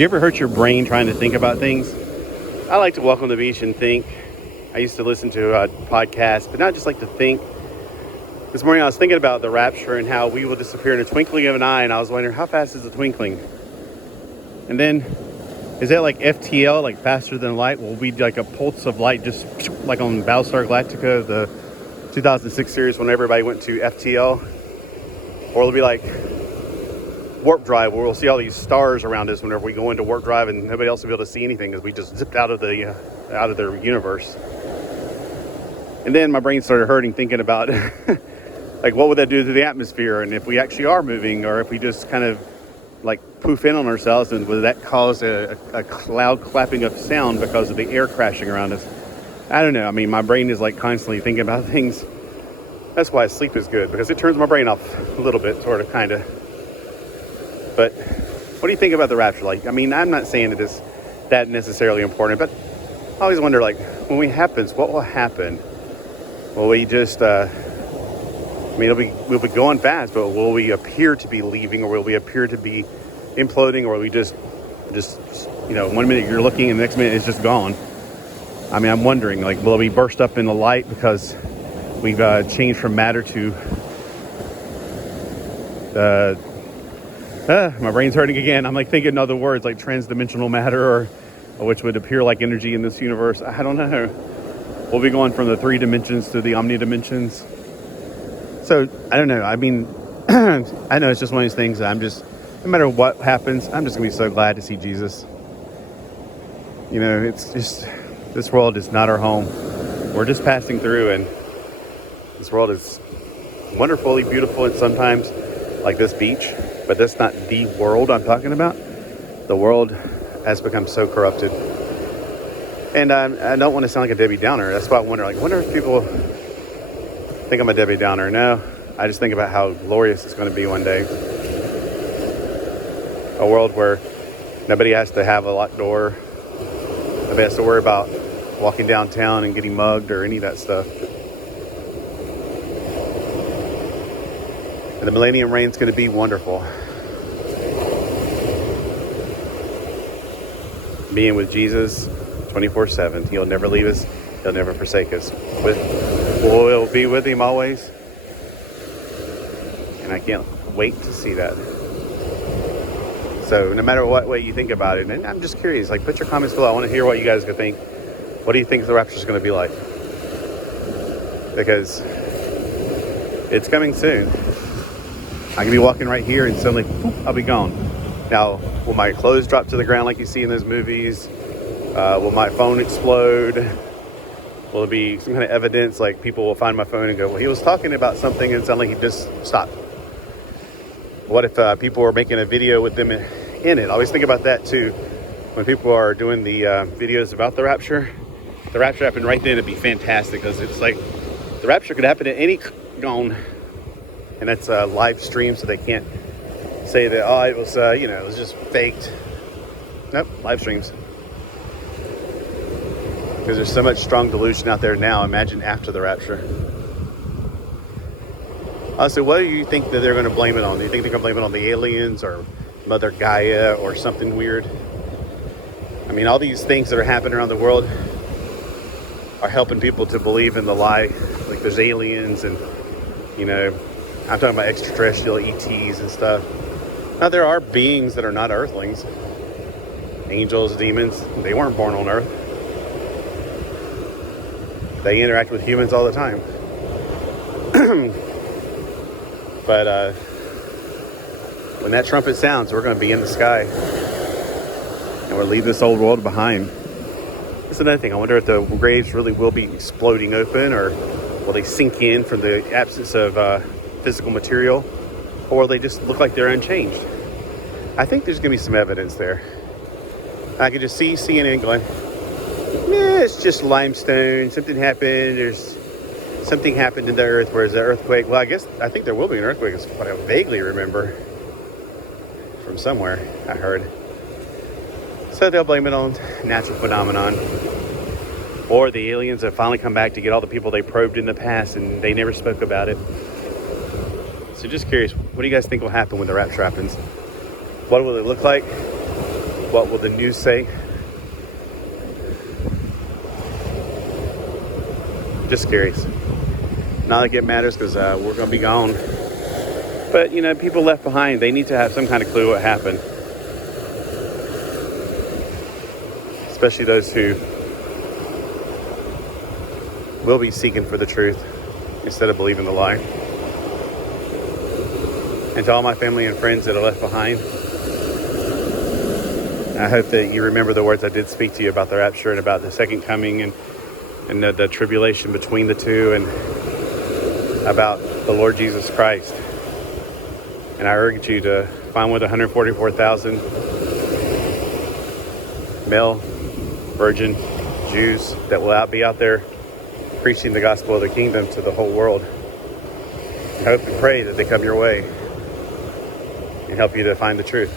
You ever hurt your brain trying to think about things? I like to walk on the beach and think. I used to listen to podcasts, but not just like to think. This morning I was thinking about the rapture and how we will disappear in a twinkling of an eye, and I was wondering, how fast is the twinkling? And then, is that like FTL, like faster than light? Will we be like a pulse of light, just like on Battlestar Galactica, the 2006 series when everybody went to FTL? Or will it be like warp drive, where we'll see all these stars around us whenever we go into warp drive, and nobody else will be able to see anything because we just zipped out of their universe. And then my brain started hurting thinking about like, what would that do to the atmosphere, and if we actually are moving, or if we just kind of like poof in on ourselves, and would that cause a loud clapping of sound because of the air crashing around us? I don't know. I mean, my brain is like constantly thinking about things. That's why sleep is good, because it turns my brain off a little bit, sort of, kind of. But what do you think about the rapture? Like, I mean, I'm not saying it is that necessarily important, but I always wonder, like, when it happens, what will happen? Will we just, I mean, we'll be going fast, but will we appear to be leaving, or will we appear to be imploding, or will we just, you know, 1 minute you're looking and the next minute it's just gone? I mean, I'm wondering, like, will we burst up in the light because we've changed from matter to my brain's hurting again. I'm like thinking other words like transdimensional matter, or which would appear like energy in this universe. I don't know. We'll be going from the 3 dimensions to the omni-dimensions. So I don't know. I mean, I know it's just one of these things that I'm just, no matter what happens, I'm just gonna be so glad to see Jesus. You know, it's just, this world is not our home. We're just passing through, and this world is wonderfully beautiful, and sometimes like this beach, but that's not the world I'm talking about. The world has become so corrupted. And I don't want to sound like a Debbie Downer. That's why I wonder if people think I'm a Debbie Downer. No, I just think about how glorious it's going to be one day. A world where nobody has to have a locked door. Nobody has to worry about walking downtown and getting mugged or any of that stuff. And the millennium reign's going to be wonderful. Being with Jesus 24/7. He'll never leave us. He'll never forsake us. We'll be with him always. And I can't wait to see that. So no matter what way you think about it, and I'm just curious, like, put your comments below. I want to hear what you guys could think. What do you think the rapture is going to be like? Because it's coming soon. I can be walking right here and suddenly, poof, I'll be gone. Now, will my clothes drop to the ground like you see in those movies? Will my phone explode? Will it be some kind of evidence, like people will find my phone and go, well, he was talking about something and suddenly he just stopped? What if people were making a video with them in it? I always think about that too. When people are doing the videos about the rapture happened right then, it'd be fantastic, because it's like the rapture could happen at any gone. And that's live stream, so they can't say that, oh, it was, it was just faked. Nope, live streams. Because there's so much strong delusion out there now. Imagine after the rapture. So what do you think that they're going to blame it on? Do you think they're going to blame it on the aliens, or Mother Gaia, or something weird? I mean, all these things that are happening around the world are helping people to believe in the lie. Like there's aliens, and, you know, I'm talking about extraterrestrial ETs and stuff. Now, there are beings that are not earthlings. Angels, demons, they weren't born on Earth. They interact with humans all the time. But when that trumpet sounds, we're going to be in the sky. And we'll leave this old world behind. That's another thing. I wonder if the graves really will be exploding open, or will they sink in from the absence of physical material, or will they just look like they're unchanged? I think there's going to be some evidence there. I could just see CNN going, yeah, it's just limestone. Something happened. Something happened in the earth. Where's the earthquake? Well, I think there will be an earthquake. It's what I vaguely remember from somewhere I heard. So they'll blame it on natural phenomenon. Or the aliens have finally come back to get all the people they probed in the past, and they never spoke about it. So just curious, what do you guys think will happen when the rapture happens? What will it look like? What will the news say? Just curious. Not like it matters because we're going to be gone. But, you know, people left behind, they need to have some kind of clue what happened. Especially those who will be seeking for the truth instead of believing the lie. And to all my family and friends that are left behind, I hope that you remember the words I did speak to you about the rapture and about the second coming and the tribulation between the two, and about the Lord Jesus Christ. And I urge you to find one of the 144,000 male virgin Jews that will be out there preaching the gospel of the kingdom to the whole world. I hope and pray that they come your way and help you to find the truth.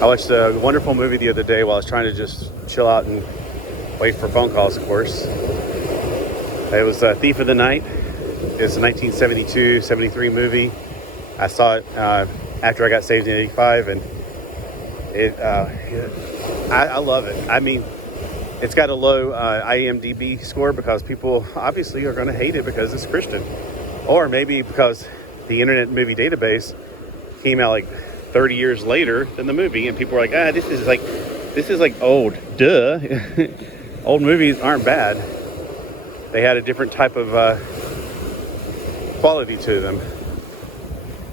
I watched a wonderful movie the other day while I was trying to just chill out and wait for phone calls, of course. It was Thief of the Night. It's a 1972-73 movie. I saw it after I got saved in 85, and I love it. I mean, it's got a low IMDb score because people obviously are going to hate it because it's Christian. Or maybe because the Internet Movie Database came out like 30 years later than the movie, and people were like, this is like old. Duh. Old movies aren't bad. They had a different type of quality to them.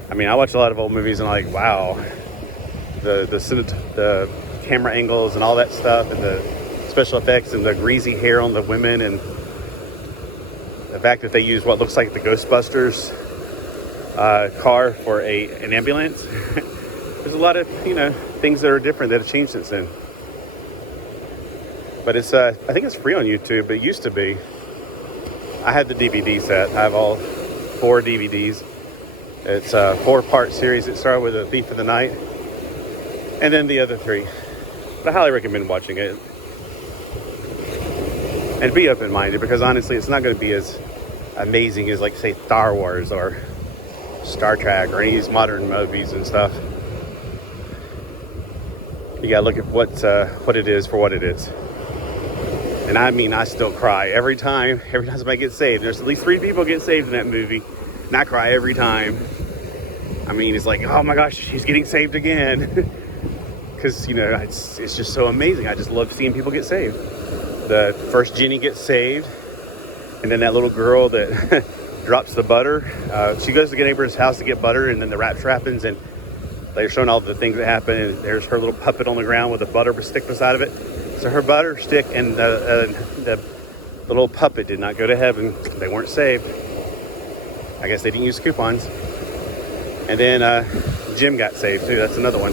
I mean, I watch a lot of old movies and I'm like, wow, the camera angles and all that stuff, and the special effects and the greasy hair on the women, and the fact that they use what looks like the Ghostbusters car for an ambulance. There's a lot of, things that are different that have changed since then. But it's, I think it's free on YouTube. It used to be. I had the DVD set. I have all 4 DVDs. It's a 4-part series. It started with A Thief of the Night, and then the other 3. But I highly recommend watching it. And be open-minded, because honestly, it's not going to be as amazing as, like, say, Star Wars or Star Trek or any of these modern movies and stuff. You gotta look at what it is for what it is. And I mean, I still cry every time somebody gets saved. There's at least 3 people get saved in that movie, and I cry every time. I mean, it's like, oh my gosh, she's getting saved again. Because, it's just so amazing. I just love seeing people get saved. The first Jenny gets saved, and then that little girl that drops the butter. She goes to get neighbor's house to get butter, and then the rapture happens, and they're showing all the things that happen, and there's her little puppet on the ground with a butter stick beside of it. So her butter stick and the little puppet did not go to heaven. They weren't saved. I guess they didn't use coupons. And then Jim got saved too. That's another one.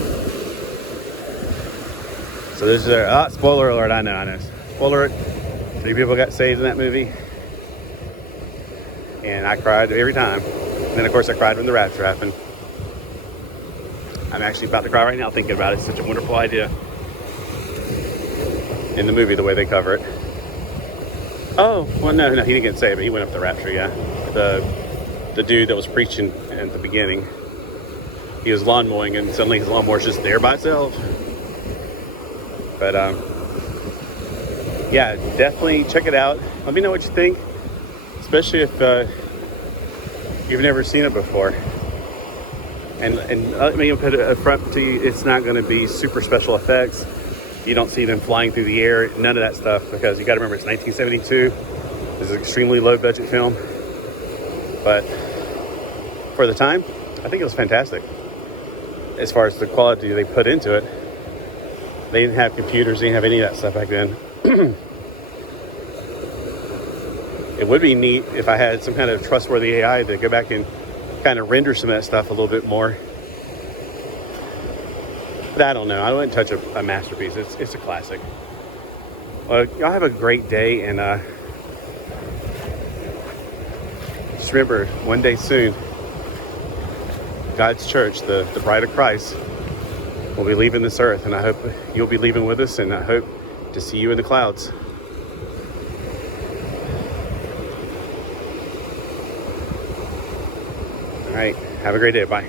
So this is spoiler alert. I know. Spoiler alert. 3 people got saved in that movie. And I cried every time. And then of course I cried when the rapture happened. I'm actually about to cry right now thinking about it. It's such a wonderful idea. In the movie, the way they cover it. Oh, well, no, he didn't get saved, but he went up the rapture, yeah. The dude that was preaching at the beginning, he was lawn mowing, and suddenly his lawnmower's just there by itself. But, yeah, definitely check it out. Let me know what you think, especially if you've never seen it before. And let me put it up front to you, it's not going to be super special effects. You don't see them flying through the air, none of that stuff, because you got to remember it's 1972. It's an extremely low budget film, but for the time, I think it was fantastic. As far as the quality they put into it, they didn't have computers, they didn't have any of that stuff back then. It would be neat if I had some kind of trustworthy AI to go back and kind of render some of that stuff a little bit more. But I don't know. I wouldn't touch a masterpiece. It's a classic. Well, y'all have a great day, and just remember, one day soon, God's church, the bride of Christ, will be leaving this earth, and I hope you'll be leaving with us, and I hope to see you in the clouds. All right. Have a great day. Bye.